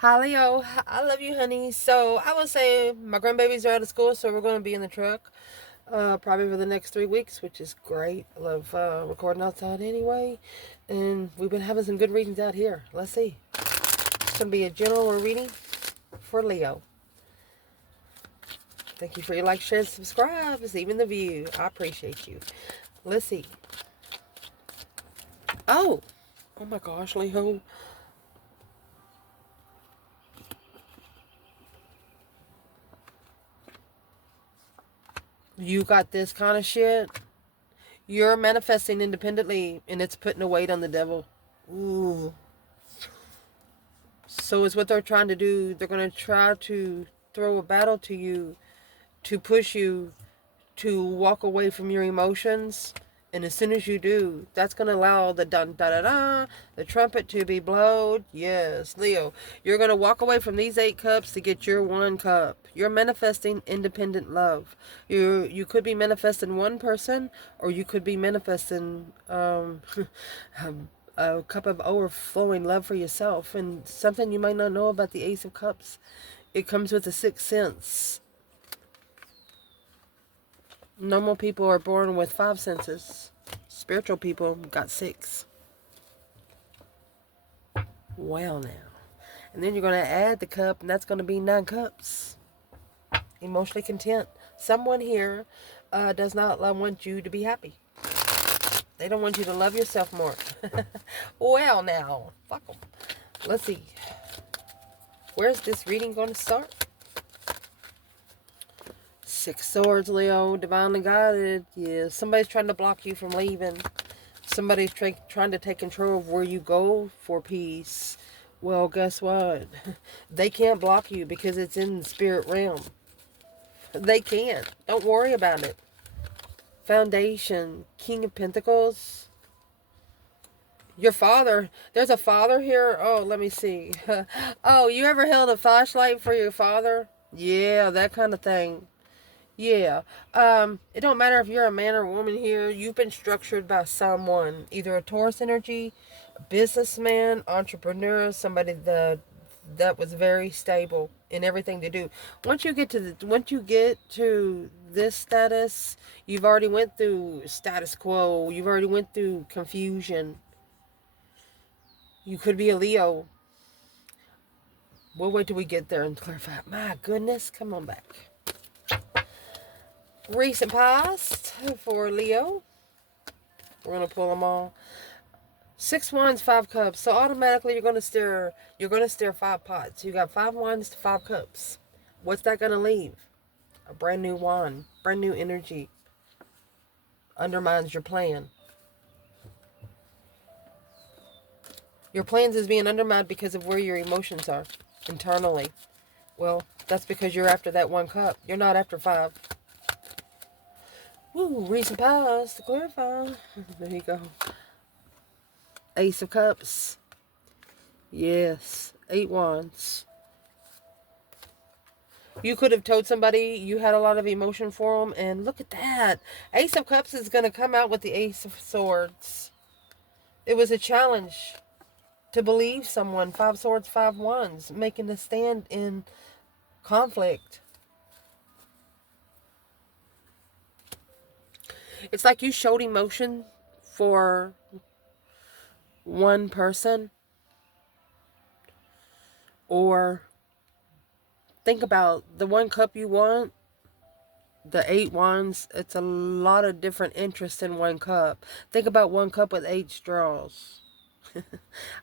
Hi, Leo. I love you, honey. So I would say my grandbabies are out of school, so we're going to be in the truck probably for the next 3 weeks, which is great. I love recording outside anyway. And we've been having some good readings out here. Let's see. It's going to be a general reading for Leo. Thank you for your like, share, and subscribe. It's even the view. I appreciate you. Let's see. Oh! Oh my gosh, Leo. You got this kind of shit. You're manifesting independently, and it's putting a weight on the devil. Ooh. So it's what they're trying to do. They're going to try to throw a battle to you, to push you to walk away from your emotions. And as soon as you do, that's going to allow the dun da da da, the trumpet to be blowed. Yes, Leo, you're going to walk away from these 8 cups to get your 1 cup. You're manifesting independent love. You could be manifesting one person, or you could be manifesting a cup of overflowing love for yourself. And something you might not know about the Ace of Cups, it comes with a 6th sense. Normal people are born with 5 senses. Spiritual people got 6. Well, now. And then you're going to add the cup, and that's going to be 9 cups. Emotionally content. Someone here does not want you to be happy. They don't want you to love yourself more. Well, now. Fuck them. Let's see. Where's this reading going to start? 6 swords, Leo. Divinely guided. Yeah, somebody's trying to block you from leaving. Somebody's trying to take control of where you go for peace. Well, guess what? They can't block you because it's in the spirit realm. They can't. Don't worry about it. Foundation. King of Pentacles. Your father. There's a father here. Oh, let me see. Oh, you ever held a flashlight for your father? Yeah, that kind of thing. Yeah. It don't matter if you're a man or a woman here. You've been structured by someone. Either a Taurus energy, a businessman, entrepreneur, somebody that was very stable in everything they do. Once you get to this status, you've already went through status quo. You've already went through confusion. You could be a Leo. We'll wait till we get there and clarify. My goodness, come on back. Recent past for Leo. We're gonna pull them all. 6 wands, 5 cups. So automatically you're gonna stir 5 pots. You got 5 wands to 5 cups. What's that gonna leave? A brand new wand, brand new energy. Undermines your plan. Your plans is being undermined because of where your emotions are internally. Well, that's because you're after that 1 cup. You're not after 5. Woo, recent past to clarify. There you go. Ace of Cups. Yes. 8 wands. You could have told somebody you had a lot of emotion for them, and look at that. Ace of Cups is going to come out with the Ace of Swords. It was a challenge to believe someone. 5 swords, 5 wands, making a stand in conflict. It's like you showed emotion for one person, or think about the 1 cup you want, the 8 wands. It's a lot of different interests in 1 cup. Think about 1 cup with 8 straws.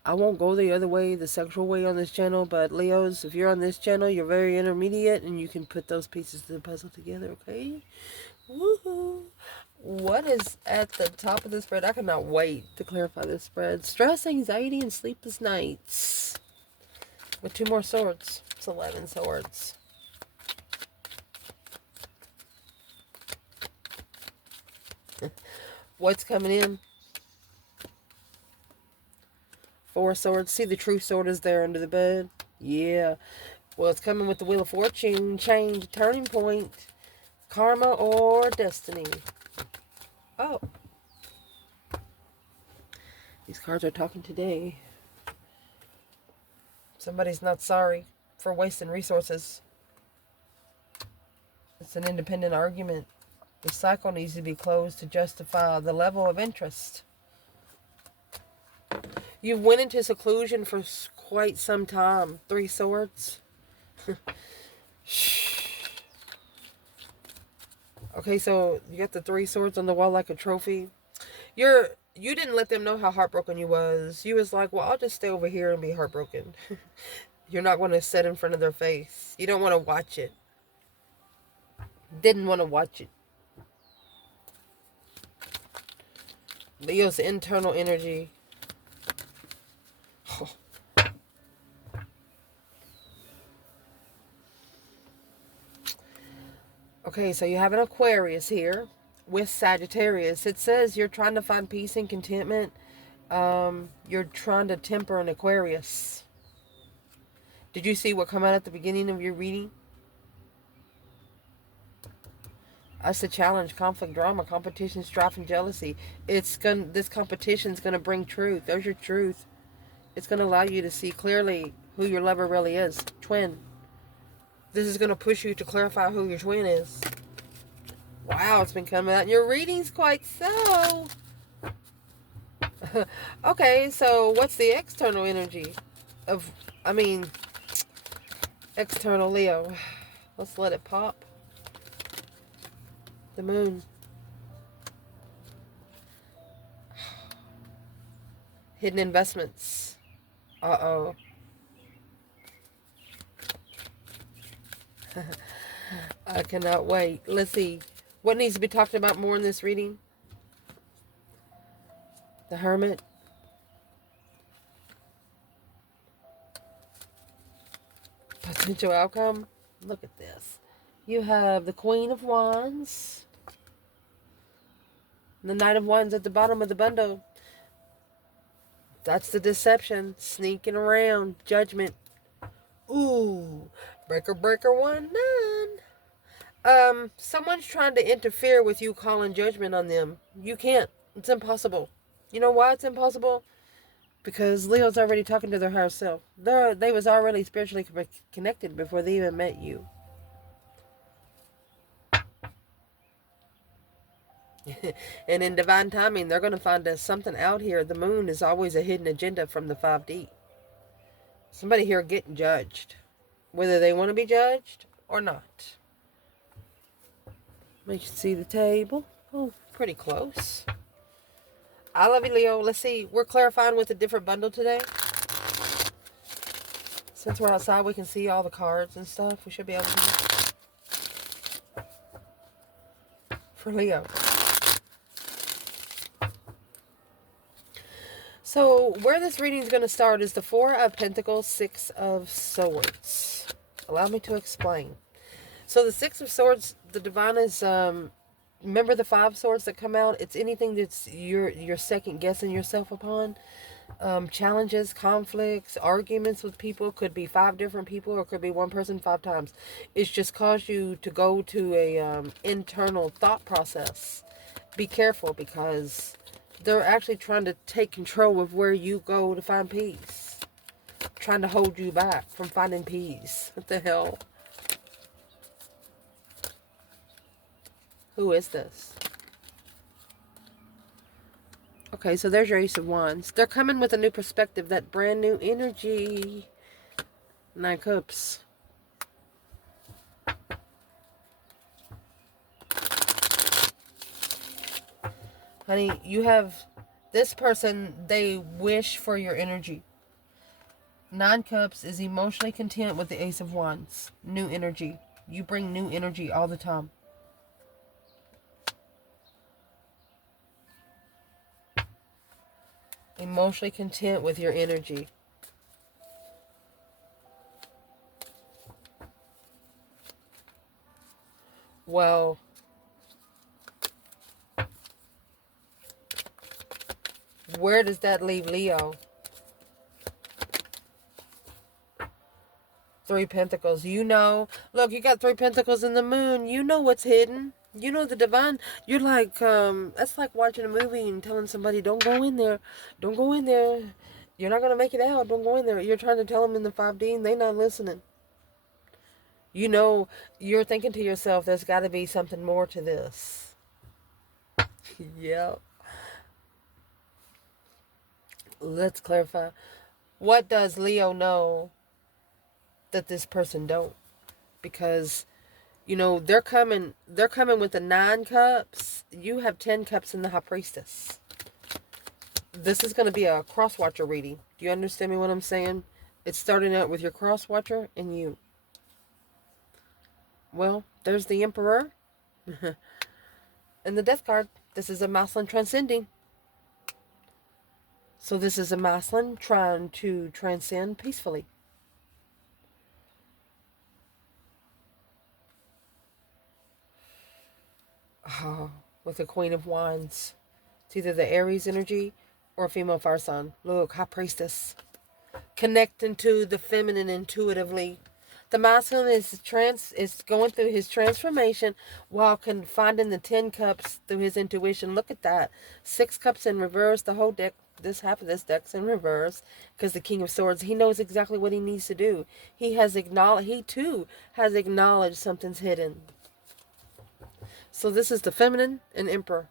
I won't go the other way, the sexual way on this channel, but Leos, if you're on this channel, you're very intermediate and you can put those pieces of the puzzle together, okay? Woohoo! What is at the top of the spread? I cannot wait to clarify this spread. Stress, anxiety, and sleepless nights. With 2 more swords. It's 11 swords. What's coming in? 4 swords. See, the true sword is there under the bed. Yeah. Well, it's coming with the Wheel of Fortune. Change, turning point, karma, or destiny. Oh. These cards are talking today. Somebody's not sorry for wasting resources. It's an independent argument. The cycle needs to be closed to justify the level of interest. You went into seclusion for quite some time. 3 swords. Okay, so you got the 3 swords on the wall like a trophy. You didn't let them know how heartbroken you was. You was like, well, I'll just stay over here and be heartbroken. You're not going to sit in front of their face. You don't want to watch it. Didn't want to watch it. Leo's internal energy. Oh. Okay, so you have an Aquarius here with Sagittarius. It says you're trying to find peace and contentment. You're trying to temper an Aquarius. Did you see what came out at the beginning of your reading? That's the challenge: conflict, drama, competition, strife, and jealousy. This competition's gonna bring truth. There's your truth. It's gonna allow you to see clearly who your lover really is. Twin. This is gonna push you to clarify who your twin is. Wow, it's been coming out in your readings quite so. Okay, so what's the external energy of, external Leo? Let's let it pop. The moon. Hidden investments. Uh-oh. I cannot wait. Let's see. What needs to be talked about more in this reading? The Hermit. Potential outcome. Look at this. You have the Queen of Wands. The Knight of Wands at the bottom of the bundle. That's the deception. Sneaking around. Judgment. Ooh. Breaker, breaker, 1-9. Someone's trying to interfere with you calling judgment on them. You can't. It's impossible. You know why it's impossible? Because Leo's already talking to their higher self. They was already spiritually connected before they even met you. And in divine timing, they're going to find us something out here. The moon is always a hidden agenda from the 5D. Somebody here getting judged. Whether they want to be judged or not. Make you see the table. Oh, pretty close. I love you, Leo. Let's see. We're clarifying with a different bundle today. Since we're outside, we can see all the cards and stuff. We should be able to. For Leo. So, where this reading is going to start is the 4 of Pentacles, 6 of Swords. Allow me to explain. So, the 6 of Swords, the divine is, remember the 5 swords that come out? It's anything that's you're second guessing yourself upon. Challenges, conflicts, arguments with people. Could be 5 different people or could be one person 5 times. It's just caused you to go to a internal thought process. Be careful because they're actually trying to take control of where you go to find peace. Trying to hold you back from finding peace. What the hell? Who is this? Okay, so there's your Ace of Wands. They're coming with a new perspective, that brand new energy. 9 Cups. Honey, you have this person, they wish for your energy. 9 Cups is emotionally content with the Ace of Wands. New energy. You bring new energy all the time. Emotionally content with your energy. Well, where does that leave Leo? 3 Pentacles. You know, look, you got 3 Pentacles in the moon. You know what's hidden. You know the divine. You're like, that's like watching a movie and telling somebody, don't go in there. Don't go in there. You're not going to make it out. Don't go in there. You're trying to tell them in the 5D and they not listening. You know, you're thinking to yourself, there's got to be something more to this. Yep. Let's clarify. What does Leo know that this person don't? Because, you know, they're coming with the 9 cups. You have 10 cups in the High Priestess. This is going to be a Crosswatcher reading. Do you understand me what I'm saying? It's starting out with your Crosswatcher and you. Well, there's the Emperor. And the Death card. This is a masculine transcending. So this is a masculine trying to transcend peacefully. Oh, with the Queen of Wands. It's either the Aries energy or a female fire sign. Look, High Priestess. Connecting to the feminine intuitively. The masculine is going through his transformation while finding the 10 cups through his intuition. Look at that. 6 cups in reverse. The whole deck, this half of this deck's in reverse. Because the King of Swords, he knows exactly what he needs to do. He too has acknowledged something's hidden. So this is the feminine and Emperor.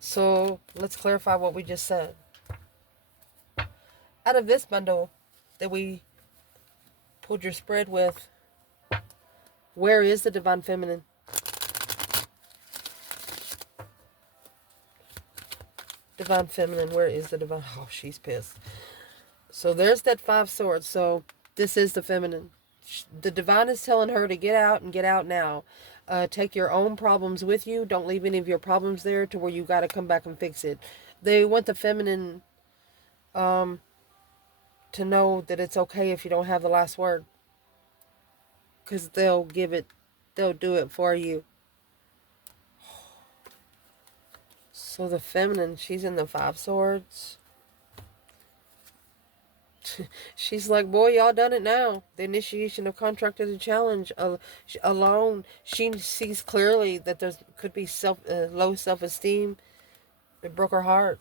So let's clarify what we just said. Out of this bundle that we pulled your spread with, where is the Divine Feminine? Divine Feminine, where is the Divine? Oh, she's pissed. So there's that 5 swords. So this is the Feminine. The Divine is telling her to get out and get out now. Take your own problems with you. Don't leave any of your problems there to where you got to come back and fix it. They want the Feminine to know that it's okay if you don't have the last word. Because they'll do it for you. So the Feminine, she's in the 5 swords. She's like, boy, y'all done it now. The initiation of contract is a challenge. Alone, she sees clearly that there could be low self-esteem. It broke her heart.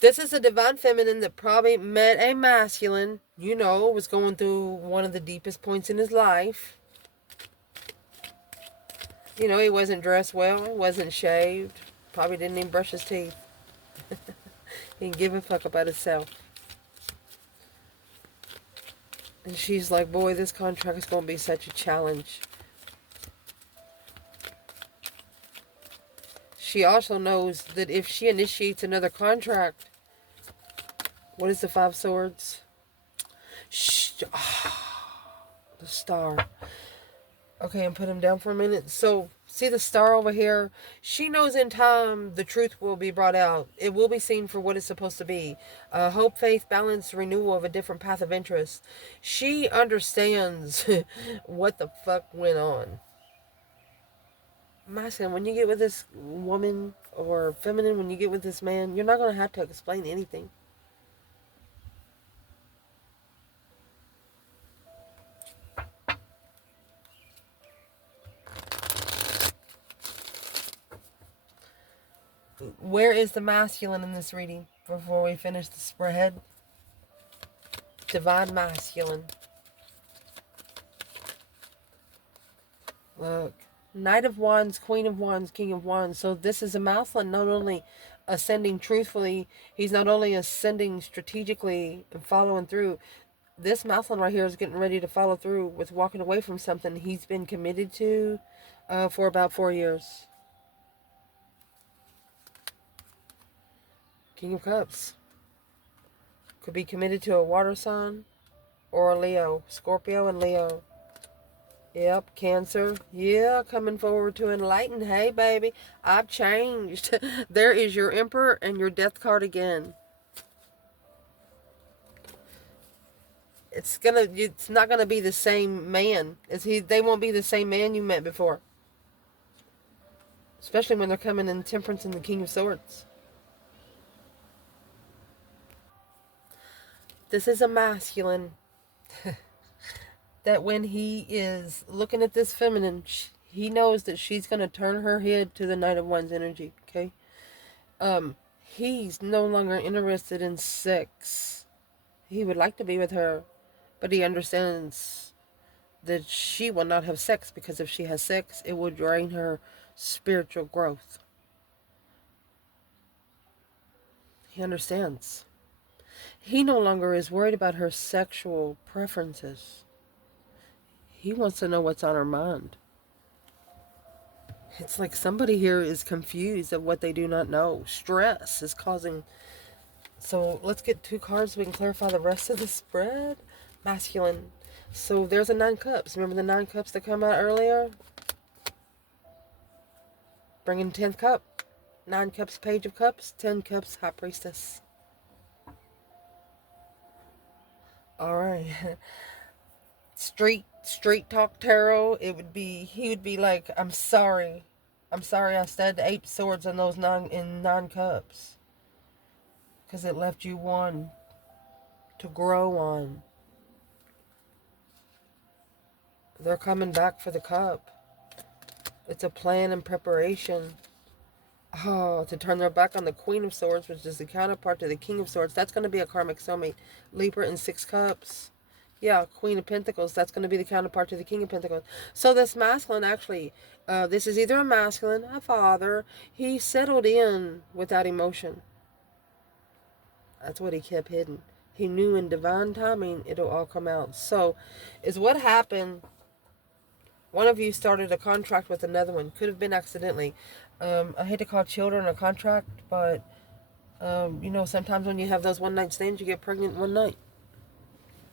This is a Divine Feminine that probably met a masculine, you know, was going through one of the deepest points in his life. You know, he wasn't dressed well, wasn't shaved, probably didn't even brush his teeth. He didn't give a fuck about himself. And she's like, boy, this contract is going to be such a challenge. She also knows that if she initiates another contract, what is the 5 swords? The Star. Okay, and put him down for a minute. So, see the Star over here? She knows in time the truth will be brought out. It will be seen for what it's supposed to be. Hope, faith, balance, renewal of a different path of interest. She understands what the fuck went on. Masculine, when you get with this woman, or feminine, when you get with this man, you're not going to have to explain anything. Where is the masculine in this reading before we finish the spread? Divine Masculine. Look. Knight of Wands, Queen of Wands, King of Wands. So this is a masculine not only ascending truthfully, he's not only ascending strategically and following through. This masculine right here is getting ready to follow through with walking away from something he's been committed to for about 4 years. King of Cups. Could be committed to a water sign or a Leo. Scorpio and Leo. Yep, Cancer. Yeah, coming forward to enlighten. Hey, baby, I've changed. There is your Emperor and your Death card again. It's not gonna be the same man. They won't be the same man you met before. Especially when they're coming in Temperance and the King of Swords. This is a masculine that when he is looking at this feminine, He knows that she's going to turn her head to the Knight of Wands energy, okay? He's no longer interested in sex. He would like to be with her, but he understands that she will not have sex, because if she has sex, it will drain her spiritual growth. He understands. He no longer is worried about her sexual preferences. He wants to know what's on her mind. It's like somebody here is confused of what they do not know. Stress is causing... So let's get 2 cards so we can clarify the rest of the spread. Masculine. So there's a 9 cups. Remember the 9 cups that come out earlier? Bring in 10th cup. 9 cups, Page of Cups. 10 cups, High Priestess. Alright. Street talk tarot. He would be like, I'm sorry I said 8 swords in those 9 cups. Because it left you one to grow on. They're coming back for the cup. It's a plan and preparation. Oh, to turn their back on the Queen of Swords, which is the counterpart to the King of Swords. That's going to be a karmic soulmate. Libra in 6 cups. Yeah, Queen of Pentacles. That's going to be the counterpart to the King of Pentacles. So this masculine, actually, this is either a masculine, a father. He settled in without emotion. That's what he kept hidden. He knew in divine timing it'll all come out. So, is what happened. One of you started a contract with another one. Could have been accidentally. I hate to call children a contract, but, you know, sometimes when you have those one-night stands, you get pregnant one night.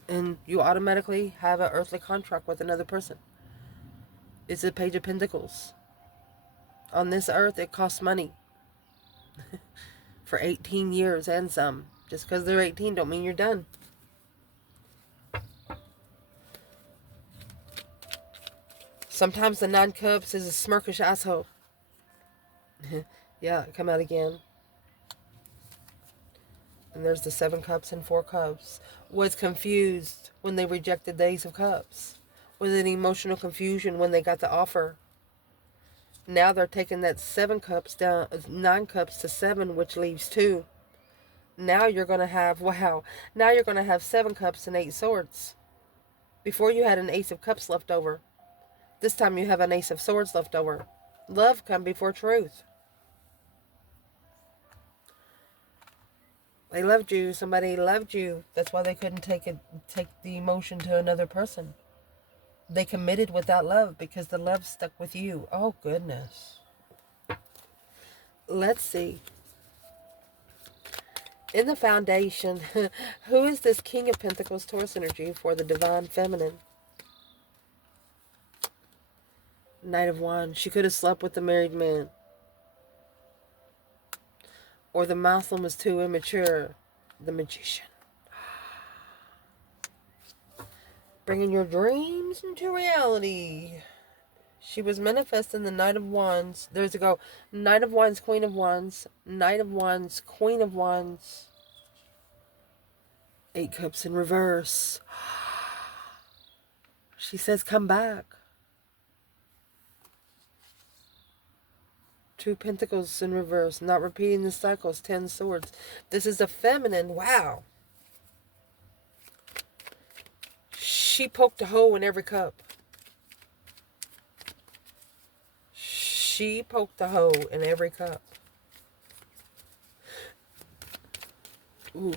And you automatically have an earthly contract with another person. It's a Page of Pentacles. On this earth, it costs money. For 18 years and some. Just because they're 18 don't mean you're done. Sometimes the 9 cups is a smirkish asshole. Yeah, come out again. And there's the 7 cups and 4 cups. Was confused when they rejected the Ace of Cups. Was an emotional confusion when they got the offer. Now they're taking that 7 cups down, 9 cups to 7, which leaves 2. Now you're going to have, wow, now you're going to have 7 cups and 8 swords. Before you had an Ace of Cups left over. This time you have an Ace of Swords left over. Love come before truth. They loved you. Somebody loved you. That's why they couldn't take the emotion to another person. They committed without love because the love stuck with you. Oh, goodness. Let's see. In the foundation, who is this King of Pentacles Taurus energy for the Divine Feminine? Knight of Wands. She could have slept with the married man. Or the Muslim was too immature. The Magician. Bringing your dreams into reality. She was manifesting the Knight of Wands. There's a go. Knight of Wands, Queen of Wands. Knight of Wands, Queen of Wands. 8 cups in reverse. She says, come back. 2 pentacles in reverse. Not repeating the cycles. 10 swords. This is a feminine. Wow. She poked a hole in every cup. She poked a hole in every cup. Ooh.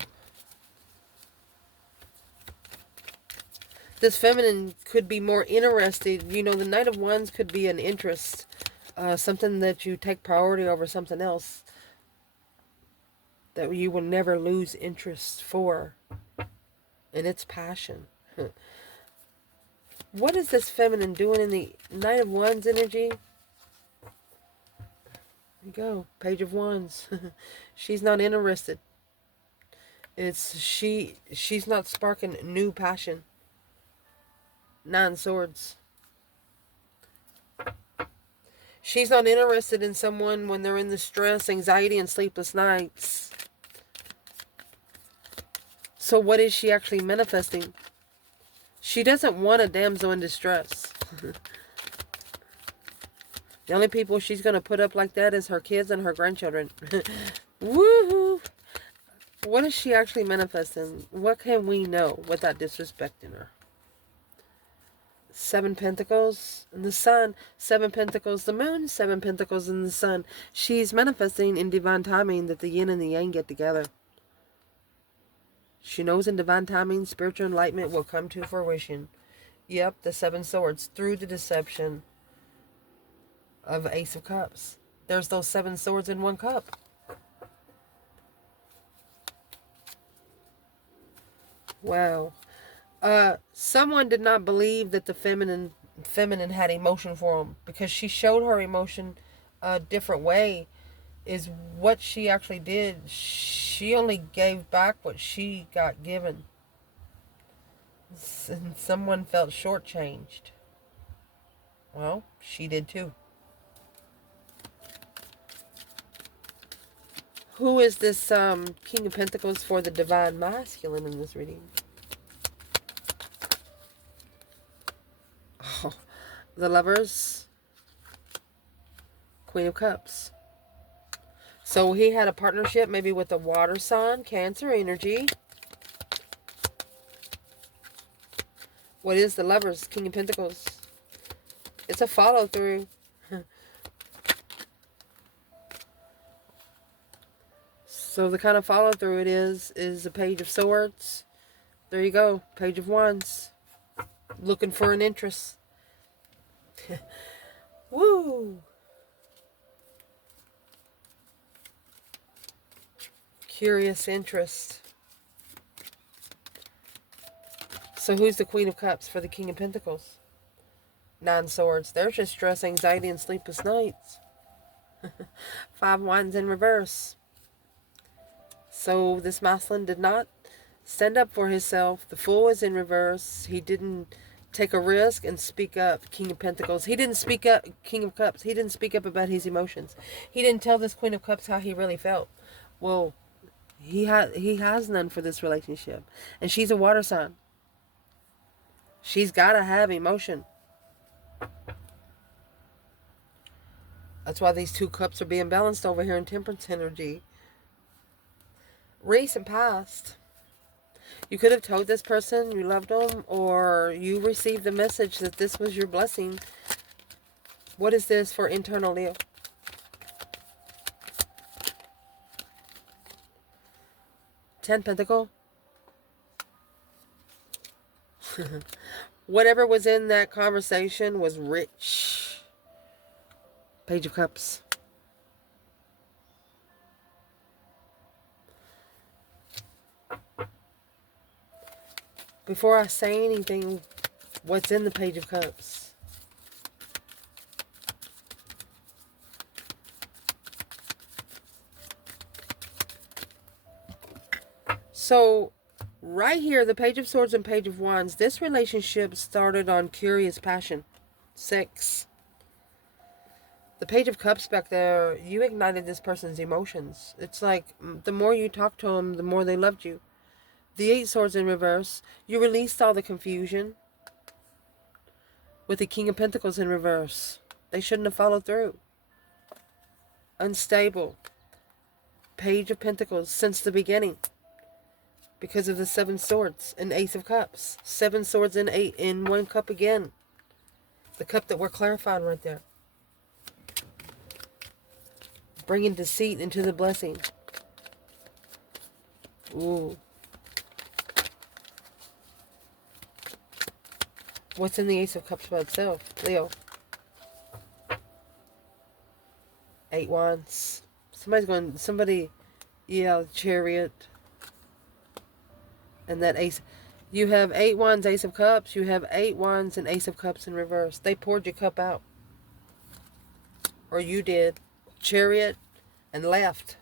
This feminine could be more interested. You know, the Knight of Wands could be an interest. Something that you take priority over something else. That you will never lose interest for. And it's passion. What is this feminine doing in the Knight of Wands energy? There you go. Page of Wands. She's not interested. She's not sparking new passion. 9 swords. She's not interested in someone when they're in the stress, anxiety, and sleepless nights. So what is she actually manifesting? She doesn't want a damsel in distress. The only people she's going to put up like that is her kids and her grandchildren. Woohoo! What is she actually manifesting? What can we know without disrespecting her? 7 Pentacles and the Sun. 7 Pentacles, the Moon. 7 Pentacles and the Sun. She's manifesting in divine timing that the yin and the yang get together. She knows in divine timing, spiritual enlightenment will come to fruition. Yep, the 7 Swords through the deception of Ace of Cups. There's those 7 swords in one cup. Wow. Someone did not believe that the feminine had emotion for them, because she showed her emotion a different way. Is what she actually did. She only gave back what she got given. And someone felt shortchanged. Well, she did too. Who is this King of Pentacles for the Divine Masculine in this reading? Oh, the Lovers. Queen of Cups. So he had a partnership maybe with a water sign, Cancer energy. What is the Lovers? King of Pentacles. It's a follow through. So the kind of follow through it is a Page of Swords. There you go. Page of Wands. Looking for an interest. Woo! Curious interest. So who's the Queen of Cups for the King of Pentacles? 9 Swords. There's just stress, anxiety, and sleepless nights. 5 Wands in reverse. So this masculine did not stand up for himself. The Fool is in reverse. He didn't take a risk and speak up. King of Pentacles. He didn't speak up. King of Cups. He didn't speak up about his emotions. He didn't tell this Queen of Cups how he really felt. Well, he has none for this relationship. And she's a water sign. She's got to have emotion. That's why these 2 cups are being balanced over here in Temperance energy. Recent past. You could have told this person you loved them, or you received the message that this was your blessing. What is this for internal Leo? Ten Pentacle. Whatever was in that conversation was rich. Page of Cups. Before I say anything, what's in the Page of Cups? So, right here, the Page of Swords and Page of Wands, this relationship started on curious passion. Sex. The Page of Cups back there, you ignited this person's emotions. It's like, the more you talk to them, the more they loved you. The 8 Swords in reverse, you released all the confusion. With the King of Pentacles in reverse, they shouldn't have followed through. Unstable. Page of Pentacles since the beginning. Because of the 7 Swords and Ace of Cups. 7 Swords and 8 in 1 cup again. The cup that we're clarifying right there. Bringing deceit into the blessing. Ooh. What's in the Ace of Cups by itself? Leo. 8 Wands. Yeah, Chariot. And that Ace. You have 8 Wands, Ace of Cups. You have 8 Wands and Ace of Cups in reverse. They poured your cup out. Or you did. Chariot and left.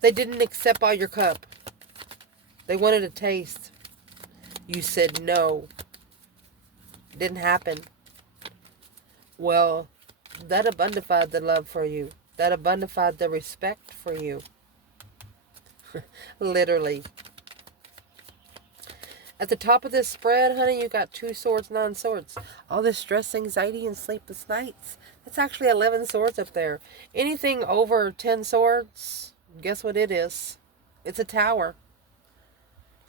They didn't accept all your cup. They wanted a taste. You said no. It didn't happen. Well, that abundified the love for you. That abundified the respect for you. Literally. At the top of this spread, honey, you got 2 swords, 9 swords. All this stress, anxiety, and sleepless nights. That's actually 11 swords up there. Anything over 10 swords, guess what it is? It's a tower.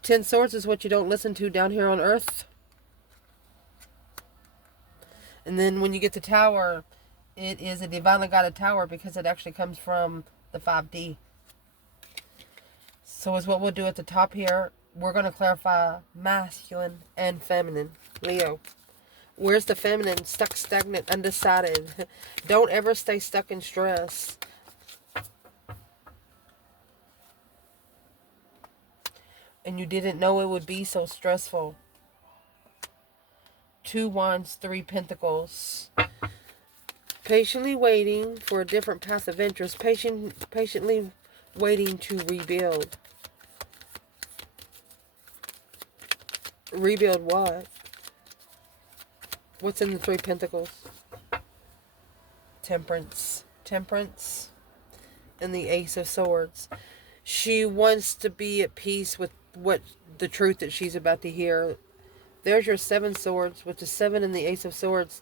10 swords is what you don't listen to down here on earth. And then when you get to tower, it is a divinely guided tower because it actually comes from the 5D. So is what we'll do at the top here. We're going to clarify masculine and feminine. Leo. Where's the feminine? Stuck, stagnant, undecided. Don't ever stay stuck in stress. And you didn't know it would be so stressful. 2 wands, 3 pentacles. Patiently waiting for a different path of interest. Patiently waiting to rebuild. Rebuild what? What's in the 3 pentacles? Temperance. Temperance. And the Ace of Swords. She wants to be at peace with the truth that she's about to hear. There's your 7 swords with the 7 and the Ace of Swords.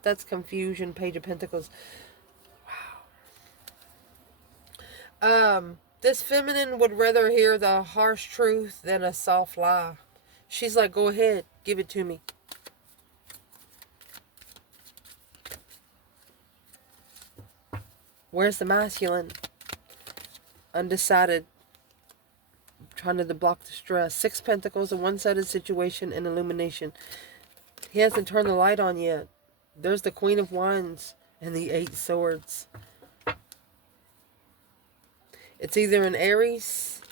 That's confusion. Page of Pentacles. Wow. This feminine would rather hear the harsh truth than a soft lie. She's like, go ahead, give it to me. Where's the masculine? Undecided. Trying to block the stress. 6 pentacles, a one-sided situation, and illumination. He hasn't turned the light on yet. There's the Queen of Wands and the 8 swords. It's either an Aries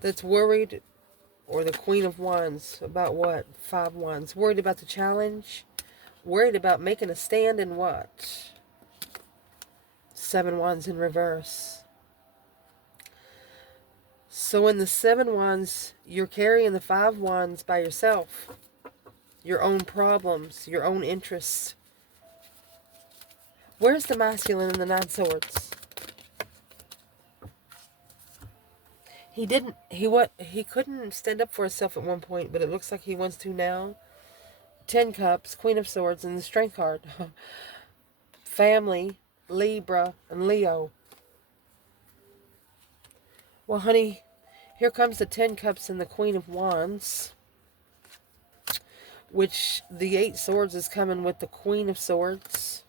that's worried, or the Queen of Wands. About what? 5 wands. Worried about the challenge. Worried about making a stand in what? 7 wands in reverse. So in the 7 wands, you're carrying the 5 wands by yourself. Your own problems, your own interests. Where's the masculine in the 9 swords? He couldn't stand up for himself at one point, but it looks like he wants to now. 10 cups, Queen of Swords, and the Strength card. Family, Libra, and Leo. Well, honey, here comes the 10 cups and the Queen of Wands. Which the 8 swords is coming with the Queen of Swords.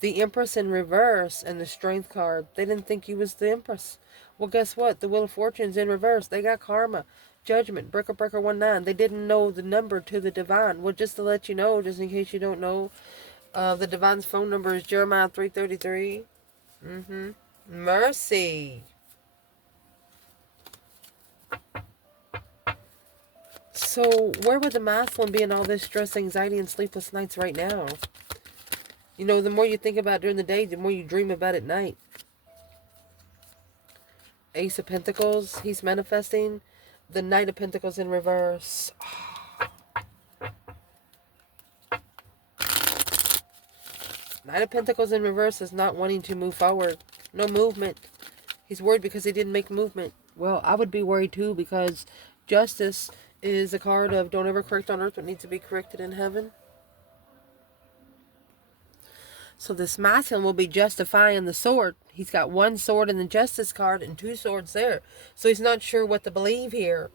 The Empress in reverse and the Strength card. They didn't think you was the Empress. Well, guess what? The Wheel of Fortune's in reverse. They got karma, judgment, breaker, 19. They didn't know the number to the divine. Well, just to let you know, just in case you don't know, the divine's phone number is Jeremiah 3:33. Mercy. So, where would the masculine be in all this stress, anxiety, and sleepless nights right now? You know, the more you think about during the day, the more you dream about at night. Ace of Pentacles, he's manifesting. The Knight of Pentacles in reverse. Knight of Pentacles in reverse is not wanting to move forward. No movement. He's worried because he didn't make movement. Well, I would be worried too, because justice is a card of don't ever correct on earth what needs to be corrected in heaven. So this masculine will be justifying the sword. He's got 1 sword in the justice card and 2 swords there. So he's not sure what to believe here.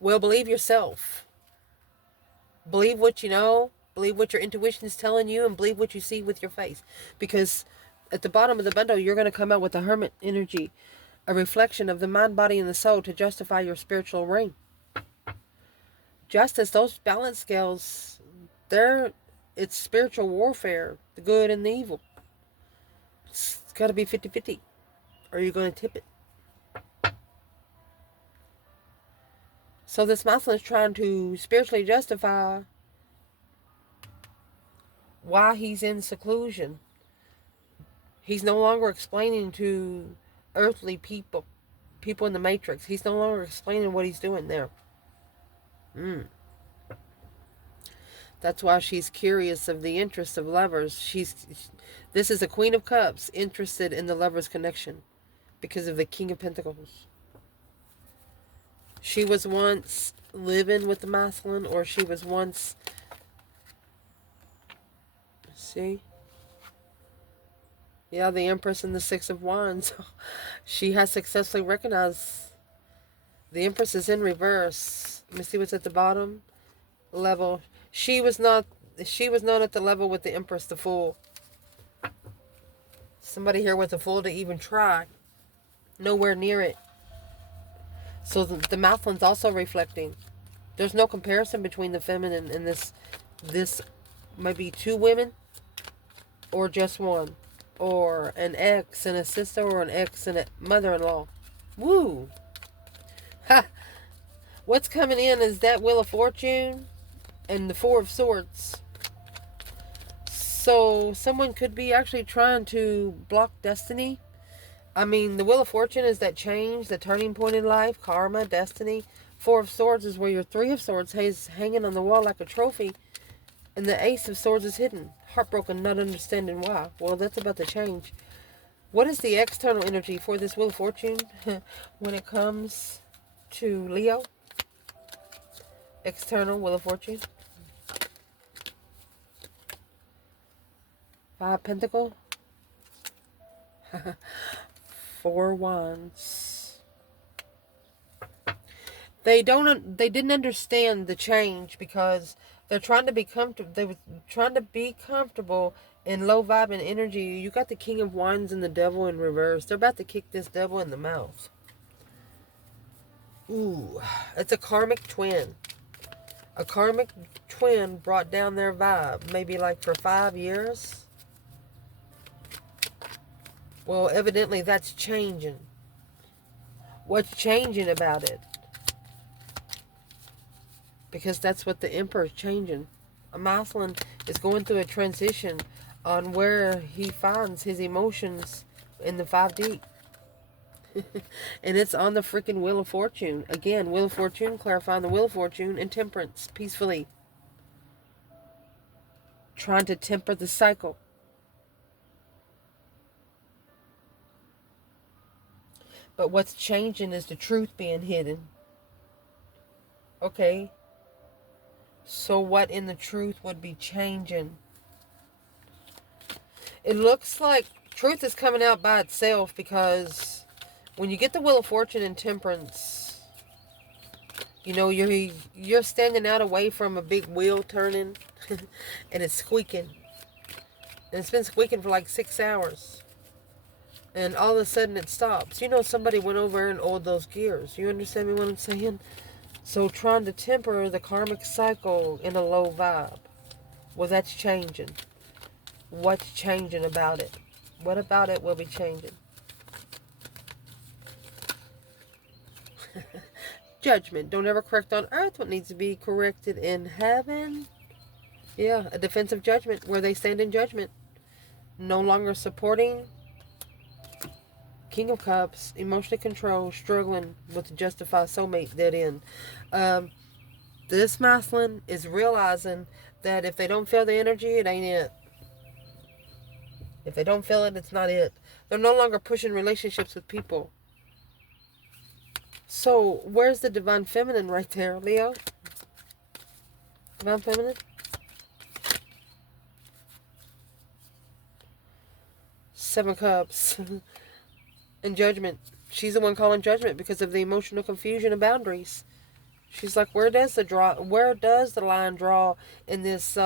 Well, believe yourself. Believe what you know. Believe what your intuition is telling you, and believe what you see with your face. Because at the bottom of the bundle, you're going to come out with the Hermit energy. A reflection of the mind, body, and the soul to justify your spiritual ring. Justice, those balance scales, it's spiritual warfare. The good and the evil. It's got to be 50-50. Or you're going to tip it. So this masculine is trying to spiritually justify why he's in seclusion. He's no longer explaining to earthly people in the Matrix. He's no longer explaining what he's doing there. That's why she's curious of the interest of lovers. This is a Queen of Cups interested in the lover's connection because of the King of Pentacles. She was once living with the masculine, or she was once, see? Yeah, the Empress and the Six of Wands. She has successfully recognized the Empress is in reverse. Let me see what's at the bottom. Level. She was not at the level with the Empress, the Fool. Somebody here was a fool to even try. Nowhere near it. So the masculine's also reflecting. There's no comparison between the feminine and this might be two women or just one. Or an ex and a sister, or an ex and a mother-in-law. Woo! Ha! What's coming in is that Wheel of Fortune and the Four of Swords. So someone could be actually trying to block destiny. I mean, the Wheel of Fortune is that change, the turning point in life, karma, destiny. Four of Swords is where your Three of Swords is hanging on the wall like a trophy. And the Ace of Swords is hidden. Heartbroken, not understanding why. Well, that's about to change. What is the external energy for this Wheel of Fortune when it comes to Leo? External Wheel of Fortune. Five Pentacle. Four Wands. They didn't understand the change because they're trying to be comfortable. They were trying to be comfortable in low vibe and energy. You got the King of Wands and the Devil in reverse. They're about to kick this devil in the mouth. Ooh, it's a karmic twin. A karmic twin brought down their vibe, maybe like for 5 years. Well, evidently that's changing. What's changing about it? Because that's what the Emperor is changing. A masculine is going through a transition on where he finds his emotions in the 5D. And it's on the freaking Wheel of Fortune. Again, Wheel of Fortune, clarifying the Wheel of Fortune and temperance, peacefully. Trying to temper the cycle. But what's changing is the truth being hidden. Okay. So what in the truth would be changing? It looks like truth is coming out by itself, because when you get the Wheel of Fortune and temperance, you know, you're standing out away from a big wheel turning and it's squeaking. And it's been squeaking for like 6 hours. And all of a sudden it stops. You know, somebody went over and oiled those gears. You understand me what I'm saying? So trying to temper the karmic cycle in a low vibe. Well, that's changing. What's changing about it? What about it will be changing? Judgment. Don't ever correct on earth what needs to be corrected in heaven. Yeah, a defensive judgment where they stand in judgment. No longer supporting. King of Cups, emotionally controlled, struggling with the justified soulmate dead end. This masculine is realizing that if they don't feel the energy, it ain't it. If they don't feel it, it's not it. They're no longer pushing relationships with people. So, where's the Divine Feminine right there, Leo? Divine Feminine? Seven Cups. And Judgment. She's the one calling judgment because of the emotional confusion and boundaries. She's like, where does the line draw in this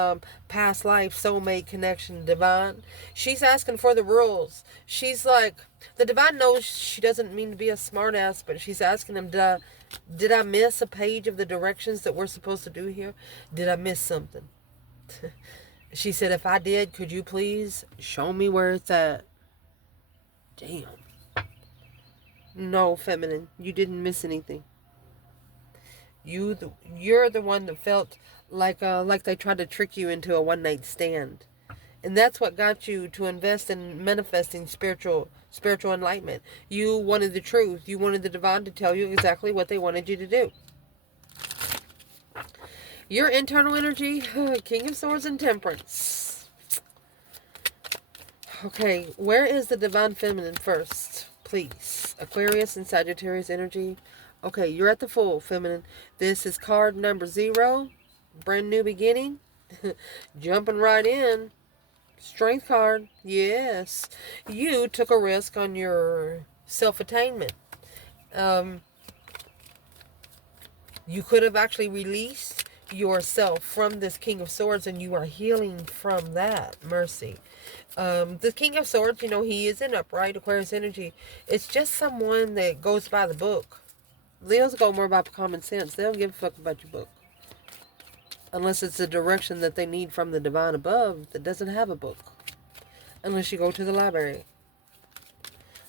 past life soulmate connection, divine? She's asking for the rules. She's like, the divine knows she doesn't mean to be a smartass, but she's asking him, did I miss a page of the directions that we're supposed to do here? Did I miss something? She said, if I did, could you please show me where it's at? Damn. No, feminine, you didn't miss anything. You're the one that felt like they tried to trick you into a one-night stand. And that's what got you to invest in manifesting spiritual enlightenment. You wanted the truth. You wanted the divine to tell you exactly what they wanted you to do. Your internal energy, King of Swords and Temperance. Okay, where is the Divine Feminine first? Please. Aquarius and Sagittarius energy. Okay, you're at the full, feminine. This is card number 0. Brand new beginning. Jumping right in. Strength card. Yes. You took a risk on your self-attainment. You could have actually released yourself from this King of Swords, and you are healing from that. Mercy. The King of Swords, you know, he is in upright Aquarius energy. It's just someone that goes by the book. Leos go more about common sense. They don't give a fuck about your book. Unless it's a direction that they need from the divine above that doesn't have a book. Unless you go to the library.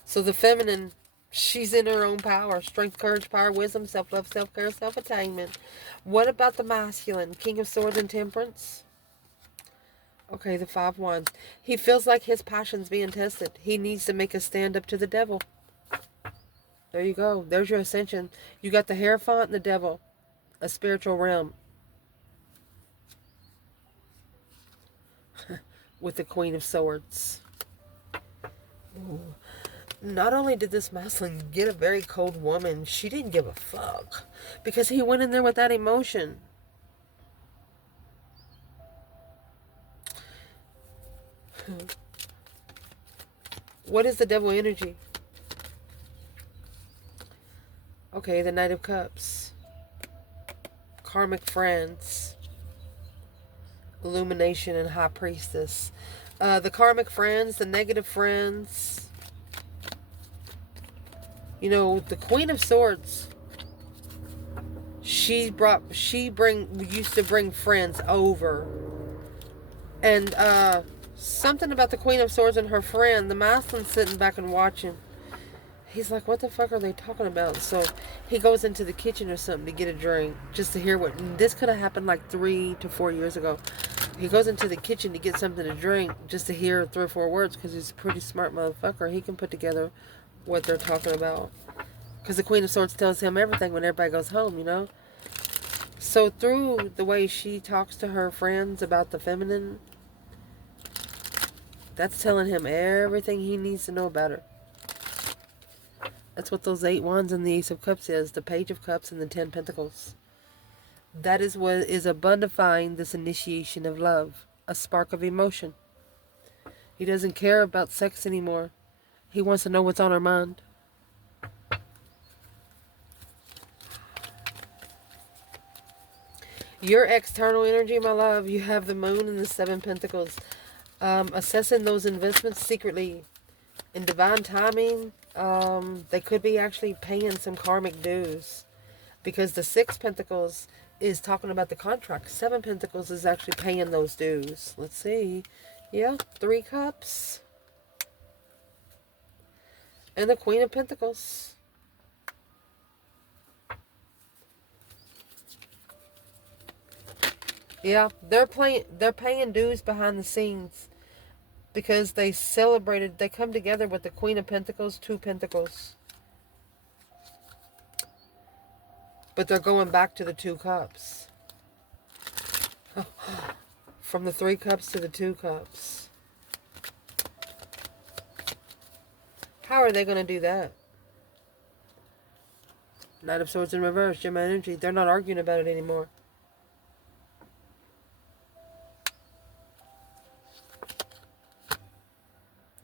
So the feminine, she's in her own power. Strength, courage, power, wisdom, self-love, self-care, self-attainment. What about the masculine? King of Swords and Temperance. Okay, the 5 Wands. He feels like his passion's being tested. He needs to make a stand up to the devil. There you go. There's your ascension. You got the Hierophant and the devil. A spiritual realm. With the Queen of Swords. Ooh. Not only did this masculine get a very cold woman, she didn't give a fuck. Because he went in there with that emotion. What is the devil energy? Okay, the Knight of Cups. Karmic friends. Illumination and High Priestess. The karmic friends, the negative friends. You know, the Queen of Swords. Used to bring friends over. And something about the Queen of Swords and her friend, the masculine's sitting back and watching. He's like, what the fuck are they talking about? So he goes into the kitchen or something to get a drink, just to hear what... This could have happened like 3 to 4 years ago. He goes into the kitchen to get something to drink, just to hear 3 or 4 words, because he's a pretty smart motherfucker. He can put together what they're talking about. Because the Queen of Swords tells him everything when everybody goes home, you know? So through the way she talks to her friends about the feminine, that's telling him everything he needs to know about her. That's what those 8 Wands and the Ace of Cups is. The Page of Cups and the 10 Pentacles. That is what is abundifying this initiation of love. A spark of emotion. He doesn't care about sex anymore. He wants to know what's on her mind. Your external energy, my love, you have the Moon and the 7 Pentacles. Assessing those investments secretly. In divine timing, they could be actually paying some karmic dues. Because the 6 Pentacles is talking about the contract. 7 Pentacles is actually paying those dues. Let's see. Yeah, 3 Cups. And the Queen of Pentacles. Yeah, they're paying dues behind the scenes. Because they come together with the Queen of Pentacles, 2 Pentacles. But they're going back to the 2 Cups. From the 3 Cups to the 2 Cups. How are they going to do that? Knight of Swords in reverse, Gemini energy. They're not arguing about it anymore.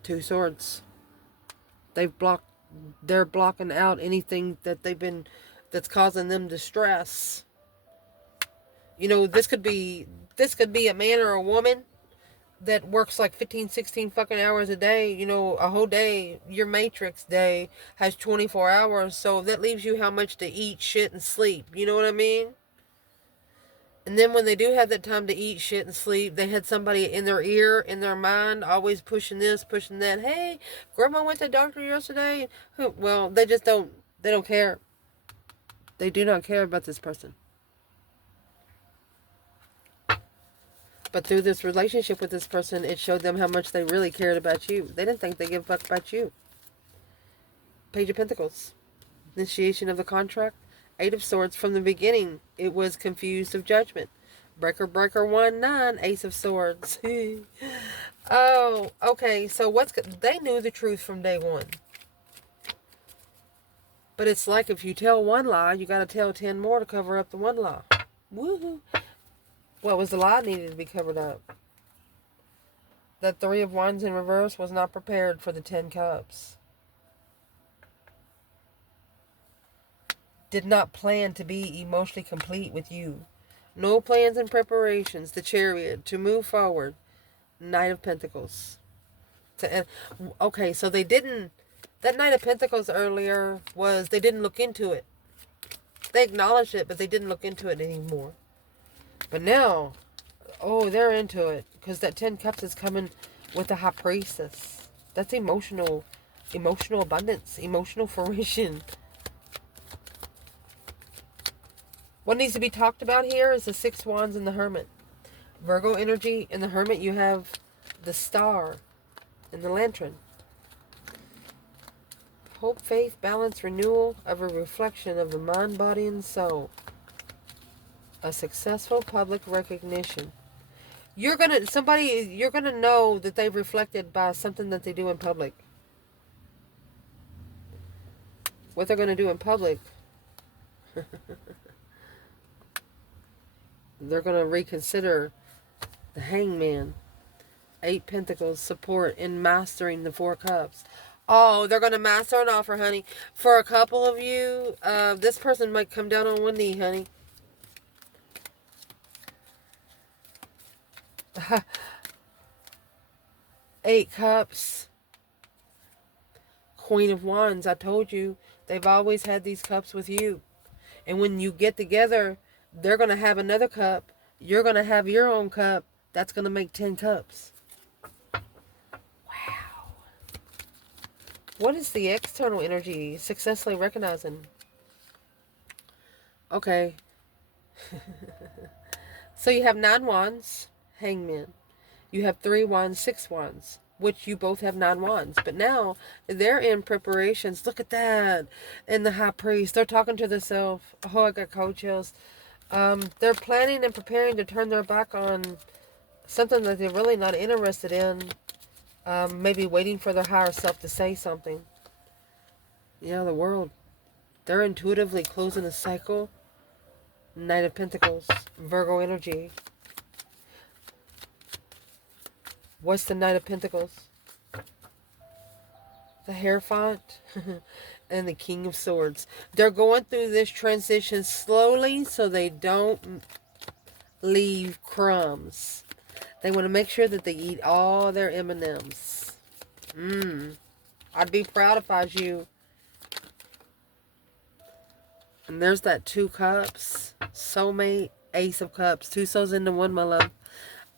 Two Swords. They're blocking out anything that that's causing them distress. You know, this could be a man or a woman that works like 15, 16 fucking hours a day. You know, a whole day. Your matrix day has 24 hours. So that leaves you how much to eat, shit, and sleep. You know what I mean? And then when they do have that time to eat, shit, and sleep, they had somebody in their ear, in their mind, always pushing this, pushing that. Hey, Grandma went to the doctor yesterday. Well, they don't care. They do not care about this person. But through this relationship with this person, it showed them how much they really cared about you. They didn't think they gave a fuck about you. Page of Pentacles. Initiation of the contract. 8 of Swords. From the beginning, it was confused of judgment. Breaker, breaker, 1-9. Ace of Swords. Oh, okay. So they knew the truth from day one. But it's like if you tell one lie, you got to tell 10 more to cover up the one lie. Woohoo. What was the lie needed to be covered up? That 3 of Wands in reverse was not prepared for the 10 cups. Did not plan to be emotionally complete with you. No plans and preparations. The Chariot. To move forward. Knight of Pentacles. Okay, so they didn't... That Knight of Pentacles earlier was... They didn't look into it. They acknowledged it, but they didn't look into it anymore. But now... Oh, they're into it. Because that 10 cups is coming with the High Priestess. That's emotional. Emotional abundance. Emotional fruition. What needs to be talked about here is the 6 Wands and the Hermit. Virgo energy. In the Hermit, you have the Star and the Lantern. Hope, faith, balance, renewal of a reflection of the mind, body, and soul. A successful public recognition. You're gonna know that they've reflected by something that they do in public. What they're gonna do in public. They're gonna reconsider the Hangman. 8 Pentacles, support in mastering the 4 cups. Oh, they're gonna master an offer, honey. For a couple of you, this person might come down on one knee, honey. 8 cups. Queen of Wands. I told you. They've always had these cups with you. And when you get together, they're going to have another cup. You're going to have your own cup. That's going to make 10 cups. Wow. What is the external energy? Successfully recognizing. Okay. So you have 9 Wands. Hangman. You have 3 Wands, 6 Wands, which you both have 9 Wands. But now they're in preparations. Look at that. And the High Priest. They're talking to themselves. Oh, I got cold chills. They're planning and preparing to turn their back on something that they're really not interested in. Maybe waiting for their higher self to say something. Yeah, the World. They're intuitively closing a cycle. Knight of Pentacles. Virgo energy. What's the Knight of Pentacles? The Hierophant and the King of Swords. They're going through this transition slowly so they don't leave crumbs. They want to make sure that they eat all their M&Ms. I'd be proud if I was you. And there's that 2 cups. Soulmate, Ace of Cups. 2 souls into 1, my love.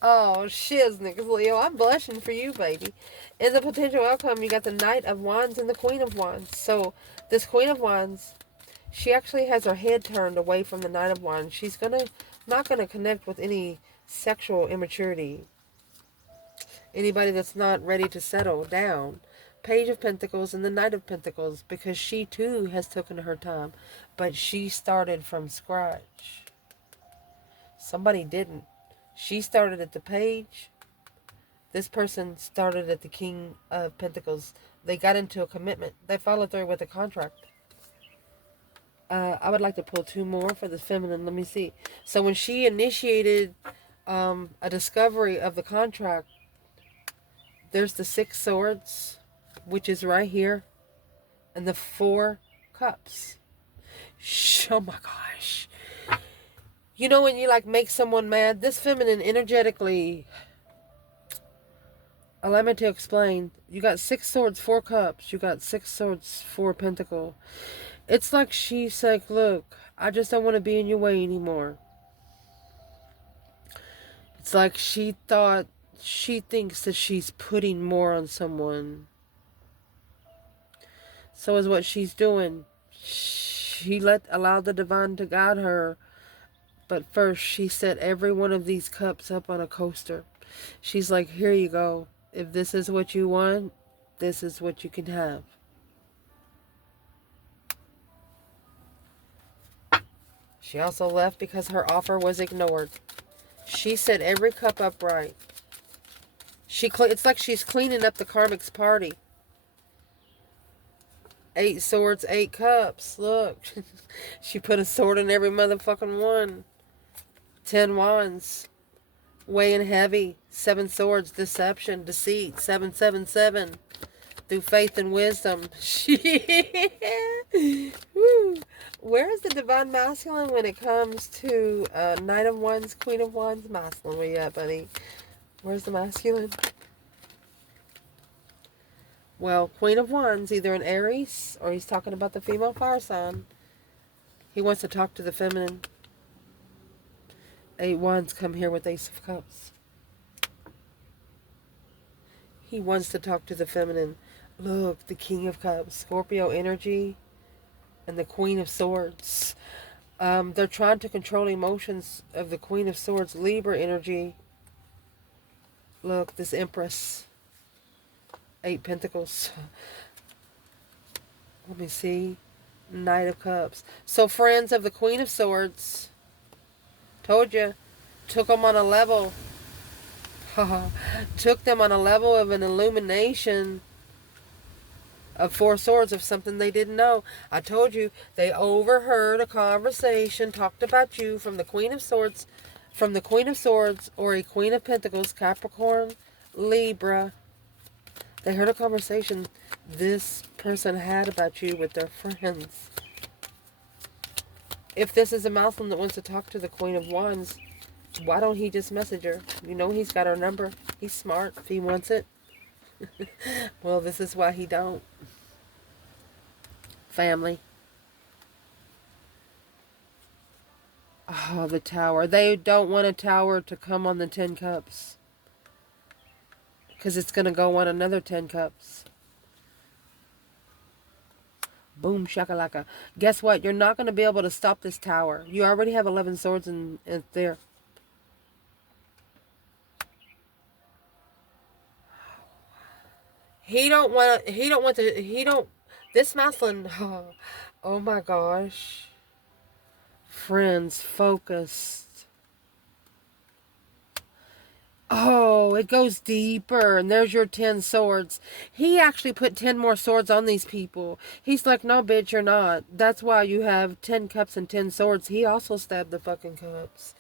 Oh, shiznix, Leo. I'm blushing for you, baby. In the potential outcome, you got the Knight of Wands and the Queen of Wands. So, this Queen of Wands, she actually has her head turned away from the Knight of Wands. She's not going to connect with any sexual immaturity. Anybody that's not ready to settle down. Page of Pentacles and the Knight of Pentacles, because she too has taken her time. But she started from scratch. Somebody didn't. She started at the Page. This person started at the King of Pentacles. They got into a commitment. They followed through with a contract. I would like to pull 2 more for the feminine. Let me see. So when she initiated a discovery of the contract, there's the 6 Swords, which is right here, and the 4 Cups. Oh my gosh. You know when you like make someone mad? This feminine energetically... Allow me to explain. You got 6 Swords, 4 Cups. You got 6 Swords, 4 Pentacle. It's like she's like, look, I just don't want to be in your way anymore. It's like she thinks that she's putting more on someone. So is what she's doing. She allowed the divine to guide her. But first, she set every one of these cups up on a coaster. She's like, here you go. If this is what you want, this is what you can have. She also left because her offer was ignored. She set every cup upright. It's like she's cleaning up the Karmics party. 8 swords, 8 cups. Look. She put a sword in every motherfucking one. 10 wands. Weighing heavy. 7 swords. Deception. Deceit. 777. Through faith and wisdom. Woo. Where is the divine masculine when it comes to Knight of Wands, Queen of Wands, masculine? Where you at, buddy? Where's the masculine? Well, Queen of Wands, either an Aries or he's talking about the female fire sign. He wants to talk to the feminine. 8 Wands come here with Ace of Cups. He wants to talk to the feminine. Look, the King of Cups, Scorpio energy, and the Queen of Swords. They're trying to control emotions of the Queen of Swords, Libra energy. Look, this Empress. 8 Pentacles. Let me see. Knight of Cups. So friends of the Queen of Swords, told you, took them on a level. Took them on a level of an illumination of 4 swords of something they didn't know. I told you, they overheard a conversation, talked about you from the Queen of Swords, or a Queen of Pentacles, Capricorn, Libra. They heard a conversation this person had about you with their friends. If this is a masculine that wants to talk to the Queen of Wands, why don't he just message her? You know he's got her number. He's smart if he wants it. Well, this is why he don't. Family. Oh, the Tower. They don't want a Tower to come on the 10 Cups. Because it's going to go on another 10 Cups. Boom, shakalaka. Guess what? You're not going to be able to stop this Tower. You already have 11 swords in there. This masculine, oh my gosh. Friends, focused. Oh, it goes deeper, and there's your 10 swords. He actually put 10 more swords on these people. He's like, no, bitch, you're not. That's why you have 10 cups and 10 swords. He also stabbed the fucking cups.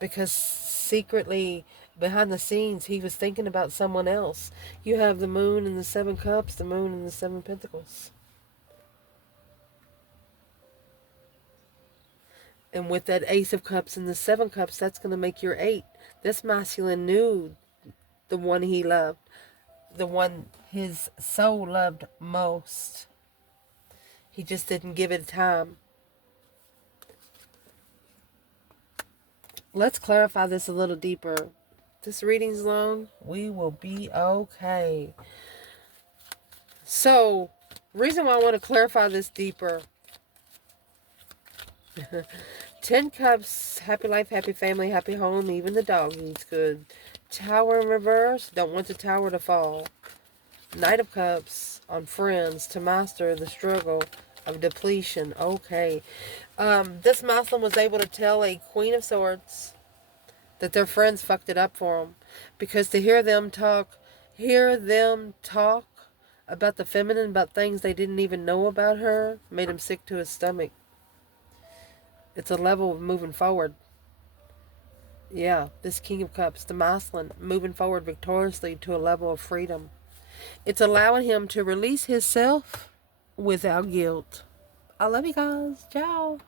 Because secretly, behind the scenes, he was thinking about someone else. You have the Moon and the 7 cups, the Moon and the 7 pentacles. And with that Ace of Cups and the 7 cups, that's going to make your 8. This masculine knew the one he loved. The one his soul loved most. He just didn't give it time. Let's clarify this a little deeper. This reading's long. We will be okay. So, reason why I want to clarify this deeper. 10 cups, happy life, happy family, happy home, even the dog eats good. Tower in reverse, don't want the tower to fall. Knight of Cups on friends to master the struggle of depletion. Okay. This masculine was able to tell a Queen of Swords that their friends fucked it up for them. Because to hear them talk about the feminine, about things they didn't even know about her, made him sick to his stomach. It's a level of moving forward. Yeah, this King of Cups, the masculine, moving forward victoriously to a level of freedom. It's allowing him to release himself without guilt. I love you guys. Ciao.